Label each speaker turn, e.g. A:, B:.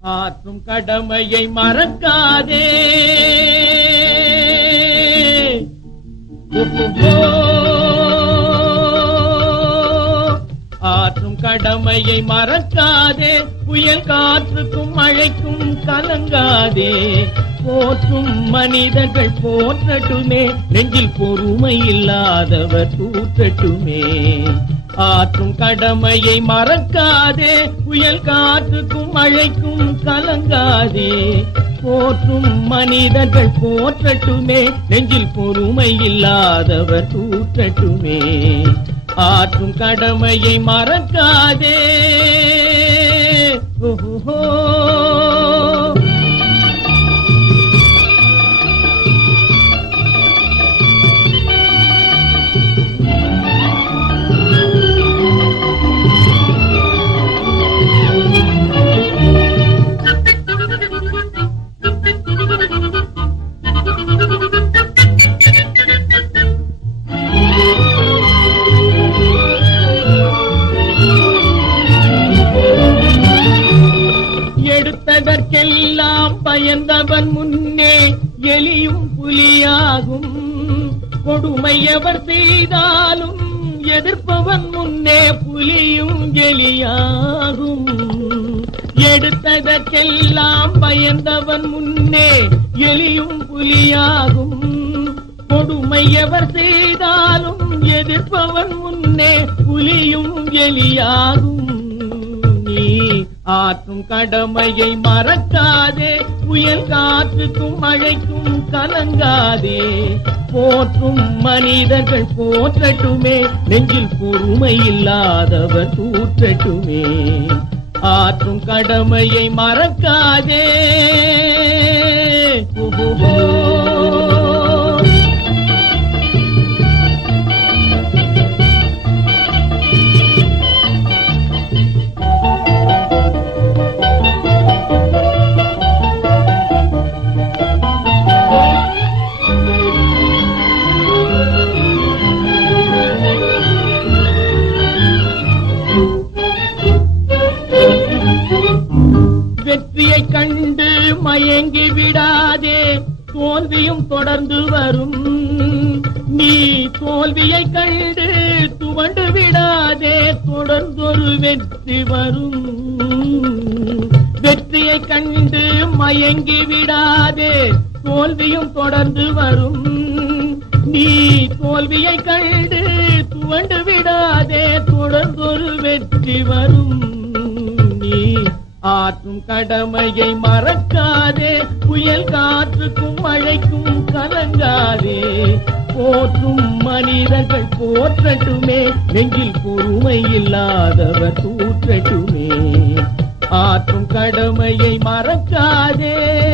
A: ஆற்றும் கடமையை மறக்காதே. ஆற்றும் கடமையை மறக்காதே. புயல் காற்றுக்கும் மழைக்கும் கலங்காதே. போற்றும் மனிதர்கள் போற்றட்டுமே. நெஞ்சில் பொறுமை இல்லாதவர் கூற்றட்டுமே ஆற்றும் கடமையை மறக்காதே. புயல் காற்றுக்கும் மழைக்கும் கலங்காதே. போற்றும் மனிதர்கள் போற்றட்டுமே. நெஞ்சில் பொறுமை இல்லாதவர் தூற்றட்டுமே. ஆற்றும் கடமையை மறக்காதே. எடுத்ததற்கெல்லாம் பயந்தவன் முன்னே எலியும் புலியாகும். கொடுமை எவர் செய்தாலும் எதிர்ப்பவன் முன்னே புலியும் எலியாகும். எடுத்ததற்கெல்லாம் பயந்தவன் முன்னே எலியும் புலியாகும். கொடுமை எவர் செய்தாலும் எதிர்ப்பவன் முன்னே புலியும் எலியாகும். ஆற்றும் கடமையை மறக்காதே. புயல் காற்றுக்கும் மழைக்கும் கலங்காதே. போற்றும் மனிதர்கள் போற்றட்டுமே. நெஞ்சில் பொறுமை இல்லாதவர் தூற்றட்டுமே. ஆற்றும் கடமையை மறக்காதே. தோல்வியும் தொடர்ந்து வரும். நீ தோல்வியை கண்டு துவண்டு விடாதே தொடர்ந்தொரு வெற்றி வரும். வெற்றியை கண்டு மயங்கி விடாதே தோல்வியும் தொடர்ந்து வரும். நீ தோல்வியை கண்டு துவண்டு விடாதே தொடர்ந்தொரு வெற்றி வரும். ஆற்றும் கடமையை மறக்காதே. புயல் காற்றுக்கும் மழைக்கும் கலங்காதே. போற்றும் மனிதர்கள் போற்றட்டுமே. நெஞ்சில் பொறுமை இல்லாதவர் தூற்றட்டுமே. ஆற்றும் கடமையை மறக்காதே.